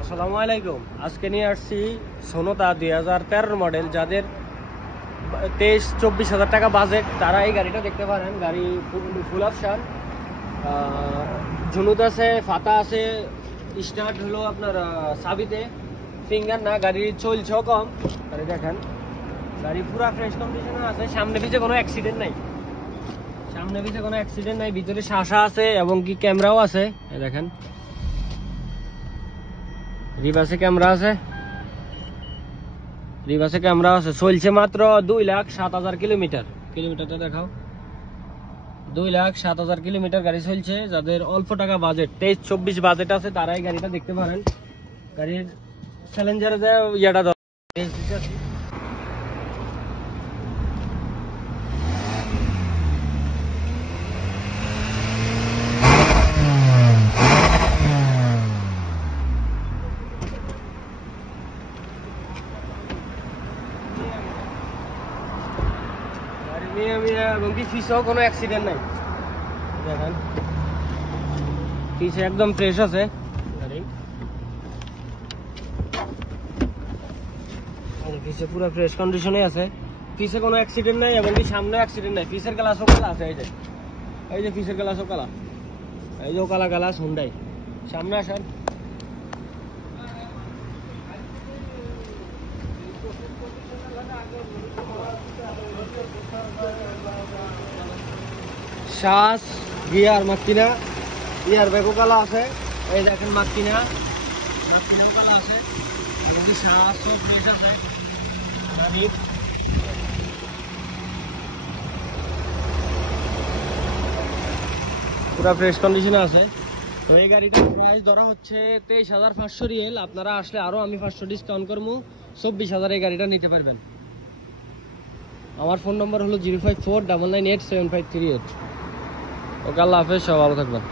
আসসালামু আলাইকুম। আজকে নিয়ে আসছি সোনাতা 2013 মডেল, যাদের 23-24 হাজার টাকা বাজেট তারা এই গাড়িটা দেখতে পারেন। গাড়ি ফুল অপশন, ঝুনুত আছে, ফাতা আছে, স্টার্ট হলো আপনার চাবিতে, ফিঙ্গার না। গাড়ি চলছেও কম। গাড়ি দেখেন, গাড়ি পুরা ফ্রেশ কন্ডিশনে আছে। সামনে পিছে কোনো অ্যাক্সিডেন্ট নাই, ভিতরে শাসা আছে এবং কি ক্যামেরাও আছে। এই দেখেন, রিভার্সে ক্যামেরা আছে, চলছে মাত্র 2,07,000 কিলোমিটার। কিলোমিটারটা দেখাও, 2,07,000 কিলোমিটার গাড়ি চলছে। যাদের অল্প টাকা বাজেট, 23-24 বাজেট আছে, তারা এই গাড়িটা দেখতে পারেন। গাড়ির চ্যালেঞ্জারে ইয়াটা এবং কি ফিসেও কোনো অ্যাক্সিডেন্ট নাই। দেখেন, ফিসে একদম ফ্রেশ আছে গাড়ি, ফিসে পুরো ফ্রেশ কন্ডিশনে আছে। ফিসে কোনো অ্যাক্সিডেন্ট নাই এবং কি সামনে অ্যাক্সিডেন্ট নাই। ফিসের গ্লাসও কালা আছে, এই যে ফিসের গ্লাসও কালা, এই যে কালা গ্লাস হুন্ডাই। সামনে আসেন, শ্বাস গিয়ার মাক্কিনা, ইয়ার ব্যাগও কালা আছে। এই দেখেন মাক্কিনাও কালা আছে এবং কি শ্বাসও ফ্রেশ আছে। গাড়ির পুরো ফ্রেশ কন্ডিশনে আছে। তো এই গাড়িটার প্রাইস ধরা হচ্ছে 23,500 রিয়েল। আপনারা আসলে আরো আমি 500 ডিসকাউন্ট করবো, 24,000 এই গাড়িটা নিতে পারবেন। আমার ফোন নম্বর হলো 05499875538। ওকে, আল্লাহ হাফেজ, সব ভালো থাকবেন।